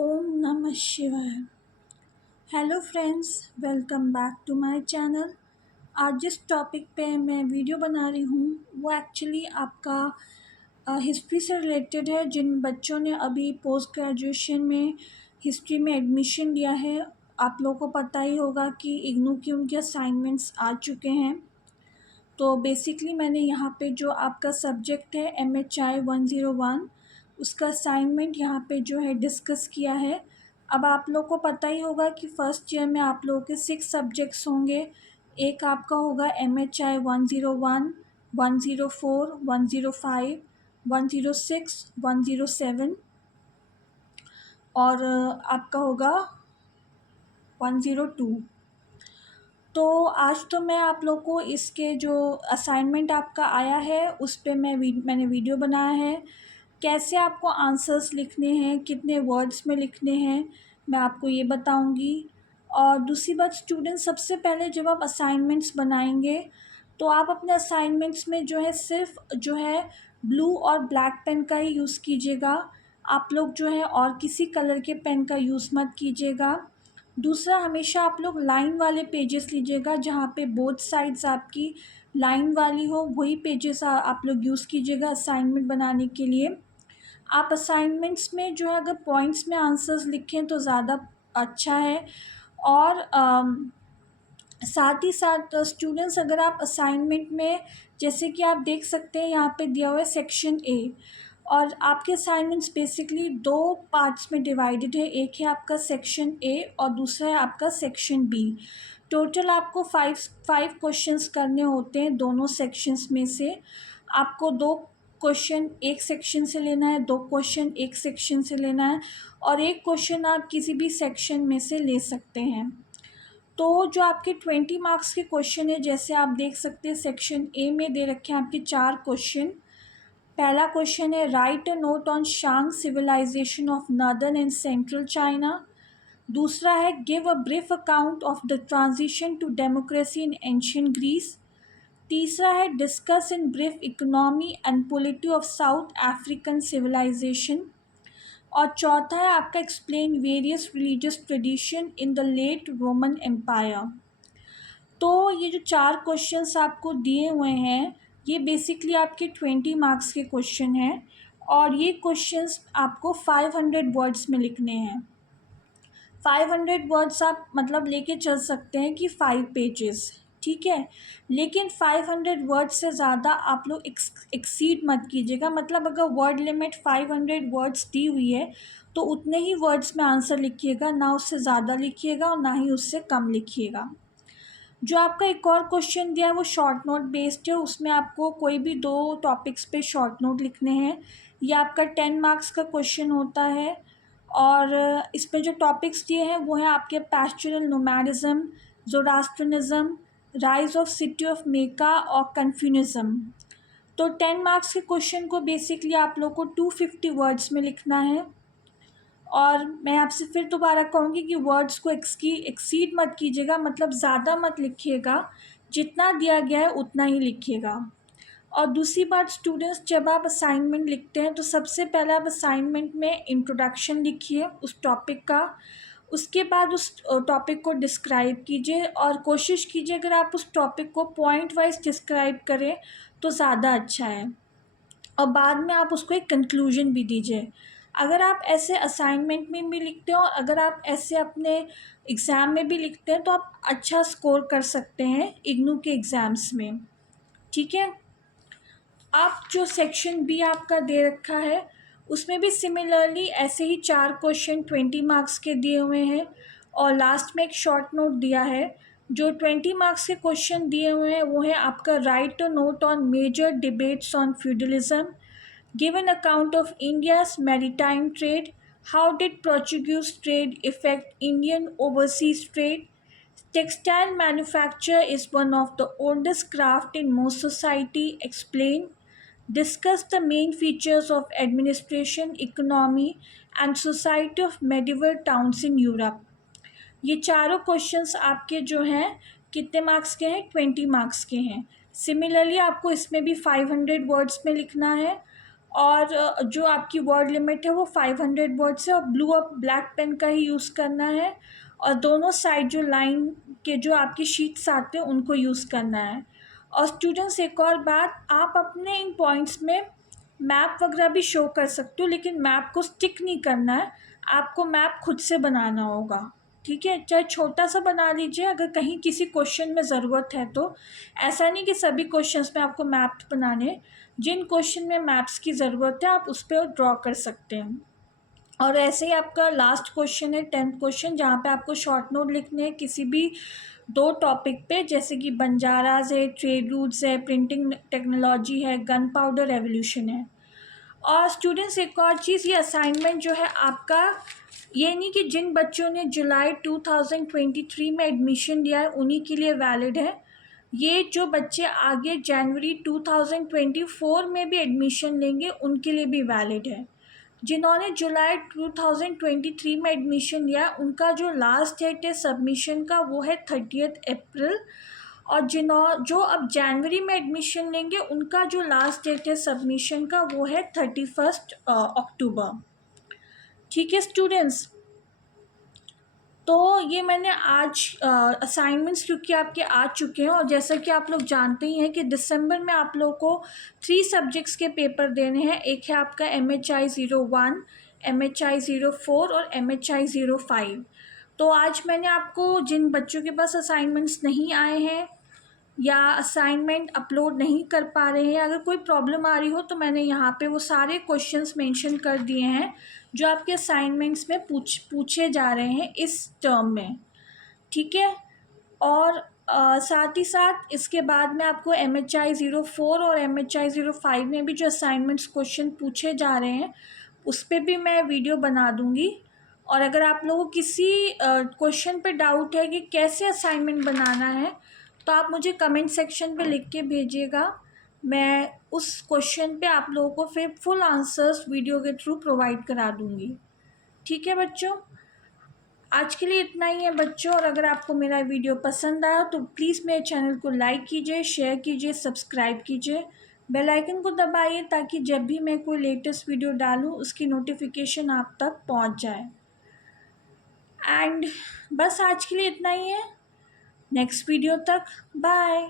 ओम नमः शिवाय। Hello friends, welcome back to my channel. आज जिस टॉपिक पे मैं वीडियो बना रही हूँ वो एक्चुअली आपका हिस्ट्री से रिलेटेड है। जिन बच्चों ने अभी पोस्ट ग्रेजुएशन में हिस्ट्री में एडमिशन लिया है, आप लोगों को पता ही होगा कि इग्नू की उनके असाइनमेंट्स आ चुके हैं। तो बेसिकली मैंने यहाँ पे जो आपका सब्जेक्ट है MHI 101 उसका असाइनमेंट यहाँ पे जो है डिस्कस किया है। अब आप लोग को पता ही होगा कि फ़र्स्ट ईयर में आप लोगों के 6 सब्जेक्ट्स होंगे। एक आपका होगा MHI 101, 104, 105, 106, 107 और आपका होगा 102। तो आज तो मैं आप लोग को इसके जो असाइनमेंट आपका आया है उस पे मैंने वीडियो बनाया है। कैसे आपको आंसर्स लिखने हैं, कितने वर्ड्स में लिखने हैं, मैं आपको ये बताऊंगी। और दूसरी बात स्टूडेंट्स, सबसे पहले जब आप असाइनमेंट्स बनाएंगे तो आप अपने असाइनमेंट्स में जो है सिर्फ जो है ब्लू और ब्लैक पेन का ही यूज़ कीजिएगा। आप लोग जो है और किसी कलर के पेन का यूज़ मत कीजिएगा। दूसरा, हमेशा आप लोग लाइन वाले पेजेस लीजिएगा, जहाँ पे बोथ साइड्स आपकी लाइन वाली हो, वही पेजेस आप लोग यूज़ कीजिएगा असाइनमेंट बनाने के लिए। आप असाइनमेंट्स में जो है अगर पॉइंट्स में आंसर्स लिखें तो ज़्यादा अच्छा है। और साथ ही साथ स्टूडेंट्स, अगर आप असाइनमेंट में जैसे कि आप देख सकते हैं यहाँ पे दिया हुआ है सेक्शन ए, और आपके असाइनमेंट्स बेसिकली दो पार्ट्स में डिवाइडेड है। एक है आपका सेक्शन ए और दूसरा है आपका सेक्शन बी। टोटल आपको फाइव क्वेश्चंस करने होते हैं दोनों सेक्शंस में से। आपको दो क्वेश्चन एक सेक्शन से लेना है, दो क्वेश्चन एक सेक्शन से लेना है, और एक क्वेश्चन आप किसी भी सेक्शन में से ले सकते हैं। तो जो आपके 20 मार्क्स के क्वेश्चन है, जैसे आप देख सकते हैं सेक्शन ए में दे रखे हैं आपके 4 क्वेश्चन। पहला क्वेश्चन है write a note on Shang civilisation of northern and central China. दूसरा है give a brief account of the transition to democracy in ancient Greece. तीसरा है discuss in brief economy and polity of South African civilisation. और चौथा है आपका explain various religious tradition in the late Roman empire. तो ये जो 4 questions आपको दिए हुए हैं ये बेसिकली आपके 20 मार्क्स के क्वेश्चन हैं, और ये क्वेश्चंस आपको 500 वर्ड्स में लिखने हैं। 500 वर्ड्स आप मतलब लेके चल सकते हैं कि 5 पेजेस, ठीक है। लेकिन 500 वर्ड्स से ज़्यादा आप लोग एक्सीड मत कीजिएगा। मतलब अगर वर्ड लिमिट 500 वर्ड्स दी हुई है तो उतने ही वर्ड्स में आंसर लिखिएगा, ना उससे ज़्यादा लिखिएगा और ना ही उससे कम लिखिएगा। जो आपका एक और क्वेश्चन दिया है वो शॉर्ट नोट बेस्ड है। उसमें आपको कोई भी 2 टॉपिक्स पे शॉर्ट नोट लिखने हैं। ये आपका 10 मार्क्स का क्वेश्चन होता है। और इसमें जो टॉपिक्स दिए हैं वो हैं आपके pastoral nomadism, Zoroastrianism, rise of city of Mecca और कन्फ्यूनिज्म। तो 10 मार्क्स के क्वेश्चन को बेसिकली आप लोग को 250 वर्ड्स में लिखना है। और मैं आपसे फिर दोबारा कहूँगी कि वर्ड्स को एक्सीड मत कीजिएगा, मतलब ज़्यादा मत लिखिएगा, जितना दिया गया है उतना ही लिखिएगा। और दूसरी बात स्टूडेंट्स, जब आप असाइनमेंट लिखते हैं तो सबसे पहले आप असाइनमेंट में इंट्रोडक्शन लिखिए उस टॉपिक का। उसके बाद उस टॉपिक को डिस्क्राइब कीजिए, और कोशिश कीजिए अगर आप उस टॉपिक को पॉइंट वाइज डिस्क्राइब करें तो ज़्यादा अच्छा है। और बाद में आप उसको एक कंक्लूजन भी दीजिए। अगर आप ऐसे असाइनमेंट में भी लिखते हो और अगर आप ऐसे अपने एग्ज़ाम में भी लिखते हैं तो आप अच्छा स्कोर कर सकते हैं इग्नू के एग्ज़ाम्स में, ठीक है। आप जो सेक्शन बी आपका दे रखा है उसमें भी सिमिलरली ऐसे ही 4 क्वेश्चन 20 मार्क्स के दिए हुए हैं, और लास्ट में एक शॉर्ट नोट दिया है। जो 20 मार्क्स के क्वेश्चन दिए हुए हैं वो है आपका write a note on major debates on feudalism, give an account of India's maritime trade, how did Portuguese trade effect Indian overseas trade, textile manufacture is one of the oldest craft in most society, explain, discuss the main features of administration, economy and society of medieval towns in Europe। ये चारों questions आपके जो हैं कितने marks के हैं? 20 marks के हैं। सिमिलरली आपको इसमें भी 500 वर्ड्स में लिखना है। और जो आपकी वर्ड लिमिट है वो 500 वर्ड्स है और ब्लू और ब्लैक पेन का ही यूज़ करना है। और दोनों साइड जो लाइन के जो आपकी शीट्स आते हैं उनको यूज़ करना है। और स्टूडेंट्स एक और बात, आप अपने इन पॉइंट्स में मैप वगैरह भी शो कर सकते हो, लेकिन मैप को स्टिक नहीं करना है, आपको मैप खुद से बनाना होगा। ठीक है, चाहे छोटा सा बना लीजिए अगर कहीं किसी क्वेश्चन में ज़रूरत है तो। ऐसा नहीं कि सभी क्वेश्चंस में आपको मैप बनाने, जिन क्वेश्चन में मैप्स की ज़रूरत है आप उस पर ड्रॉ कर सकते हैं। और ऐसे ही आपका लास्ट क्वेश्चन है 10th क्वेश्चन, जहाँ पे आपको शॉर्ट नोट लिखने हैं किसी भी 2 टॉपिक पे, जैसे कि बंजाराज है, ट्रेड रूट्स है, प्रिंटिंग टेक्नोलॉजी है, गन पाउडर रेवोल्यूशन है। और स्टूडेंट्स एक और चीज़, ये असाइनमेंट जो है आपका, ये नहीं कि जिन बच्चों ने जुलाई 2023 में एडमिशन लिया है उन्हीं के लिए वैलिड है। ये जो बच्चे आगे जनवरी 2024 में भी एडमिशन लेंगे उनके लिए भी वैलिड है। जिन्होंने जुलाई 2023 में एडमिशन लिया उनका जो लास्ट डेट है सबमिशन का वो है 30 अप्रैल। और जो अब जनवरी में एडमिशन लेंगे उनका जो लास्ट डेट है सबमिशन का वो है 31 अक्टूबर। ठीक है स्टूडेंट्स, तो ये मैंने आज असाइनमेंट्स क्योंकि आपके आ चुके हैं, और जैसा कि आप लोग जानते ही हैं कि दिसंबर में आप लोगों को 3 सब्जेक्ट्स के पेपर देने हैं। एक है आपका MHI 01, MHI 04 और MHI 05। तो आज मैंने आपको जिन बच्चों के पास असाइनमेंट्स नहीं आए हैं या असाइनमेंट अपलोड नहीं कर पा रहे हैं, अगर कोई प्रॉब्लम आ रही हो तो मैंने यहाँ पे वो सारे क्वेश्चंस मेंशन कर दिए हैं जो आपके असाइनमेंट्स में पूछे जा रहे हैं इस टर्म में। ठीक है, और साथ ही साथ इसके बाद में आपको MHI 04 और MHI 05 में भी जो असाइनमेंट्स क्वेश्चन पूछे जा रहे हैं उस पर भी मैं वीडियो बना दूँगी। और अगर आप लोगों को किसी क्वेश्चन पे डाउट है कि कैसे असाइनमेंट बनाना है तो आप मुझे कमेंट सेक्शन पे लिख के भेजिएगा, मैं उस क्वेश्चन पे आप लोगों को फिर फुल आंसर्स वीडियो के थ्रू प्रोवाइड करा दूँगी। ठीक है बच्चों, आज के लिए इतना ही है बच्चों। और अगर आपको मेरा वीडियो पसंद आया तो प्लीज़ मेरे चैनल को लाइक कीजिए, शेयर कीजिए, सब्सक्राइब कीजिए, बेल आइकन को दबाइए ताकि जब भी मैं कोई लेटेस्ट वीडियो डालूँ उसकी नोटिफिकेशन आप तक पहुंच जाए। एंड बस आज के लिए इतना ही है, नेक्स्ट वीडियो तक बाय।